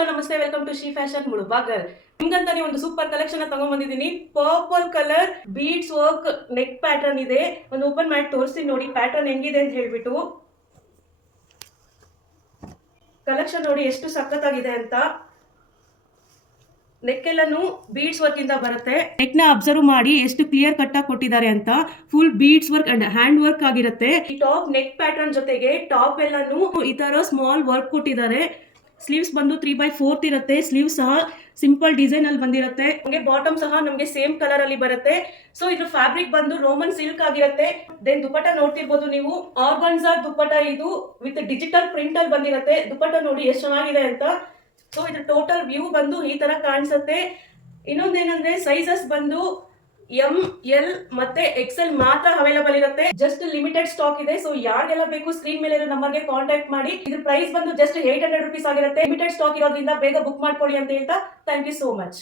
Hello ನಮಸ್ತೆ, welcome to Shri fashion Mulbagal. ನಿಮ್ಗಂತಾನೆ ಒಂದು ಸೂಪರ್ ಕಲೆಕ್ಷನ್ ತಗೊಂಡ್ ಬಂದಿದ್ದೀನಿ. Purple colour beads work neck pattern ಇದೆ. ಒಂದು ಓಪನ್ ಮಾಡಿ ತೋರಿಸ್ತೀನಿ ನೋಡಿ ಪ್ಯಾಟರ್ನ್ ಹೆಂಗಿದೆ ಅಂತ ಹೇಳ್ಬಿಟ್ಟು. ಕಲೆಕ್ಷನ್ ನೋಡಿ ಎಷ್ಟು ಸಖತ್ತಾಗಿದೆ ಅಂತ. ನೆಕ್ ಎಲ್ಲಾನು ಬೀಡ್ಸ್ ವರ್ಕ್ ಇಂದ ಬರುತ್ತೆ. ನೆಕ್ ನ ಅಬ್ಸರ್ವ್ ಮಾಡಿ ಎಷ್ಟು ಕ್ಲಿಯರ್ ಕಟ್ ಆಗಿ ಕೊಟ್ಟಿದ್ದಾರೆ ಅಂತ. Full beads work and hand work ಆಗಿರುತ್ತೆ. ಈ ಟಾಪ್ ನೆಕ್ ಪ್ಯಾಟರ್ನ್ ಜೊತೆಗೆ ಟಾಪ್ ಎಲ್ಲಾನು ಈ ತರ ಸ್ಮಾಲ್ ವರ್ಕ್ ಕೊಟ್ಟಿದ್ದಾರೆ. ಸ್ಲೀವ್ಸ್ ಬಂದು 3/4 ಇರುತ್ತೆ. ಸ್ಲೀವ್ಸ್ ಸಹ ಸಿಂಪಲ್ ಡಿಸೈನ್ ಅಲ್ಲಿ ಬಂದಿರುತ್ತೆ. ನಮಗೆ ಬಾಟಮ್ ಸಹ ನಮಗೆ ಸೇಮ್ ಕಲರ್ ಅಲ್ಲಿ ಬರುತ್ತೆ. ಸೊ ಇದ್ರ ಫ್ಯಾಬ್ರಿಕ್ ಬಂದು ರೋಮನ್ ಸಿಲ್ಕ್ ಆಗಿರುತ್ತೆ. ದೆನ್ ದುಪಟ್ಟ ನೋಡ್ತಿರ್ಬೋದು ನೀವು, ಆರ್ಗನ್ಸಾ ದುಪಟ್ಟ ಇದು ವಿತ್ ಡಿಜಿಟಲ್ ಪ್ರಿಂಟ್ ಅಲ್ಲಿ ಬಂದಿರುತ್ತೆ. ದುಪಟ್ಟ ನೋಡಿ ಎಷ್ಟು ಚೆನ್ನಾಗಿದೆ ಅಂತ. ಸೊ ಇದ್ರ ಟೋಟಲ್ ವ್ಯೂ ಬಂದು ಈ ತರ ಕಾಣಿಸುತ್ತೆ. ಇನ್ನೊಂದೇನಂದ್ರೆ ಸೈಜಸ್ ಬಂದು ML ಮತ್ತೆ XL ಮಾತ್ರ ಅವೈಲಬಲ್ ಇರುತ್ತೆ. ಜಸ್ಟ್ ಲಿಮಿಟೆಡ್ ಸ್ಟಾಕ್ ಇದೆ. ಸೊ ಯಾರಿಗೆಲ್ಲ ಬೇಕು ಸ್ಕ್ರೀನ್ ಮೇಲೆ ಇರೋ ನಂಬರ್ಗೆ ಕಾಂಟ್ಯಾಕ್ಟ್ ಮಾಡಿ. ಇದ್ರ ಪ್ರೈಸ್ ಬಂದು ಜಸ್ಟ್ 800 rupees ಆಗಿರುತ್ತೆ. ಲಿಮಿಟೆಡ್ ಸ್ಟಾಕ್ ಇರೋದ್ರಿಂದ ಬೇಗ ಬುಕ್ ಮಾಡ್ಕೊಳ್ಳಿ ಅಂತ ಹೇಳ್ತಾ ಥ್ಯಾಂಕ್ ಯು ಸೋ ಮಚ್.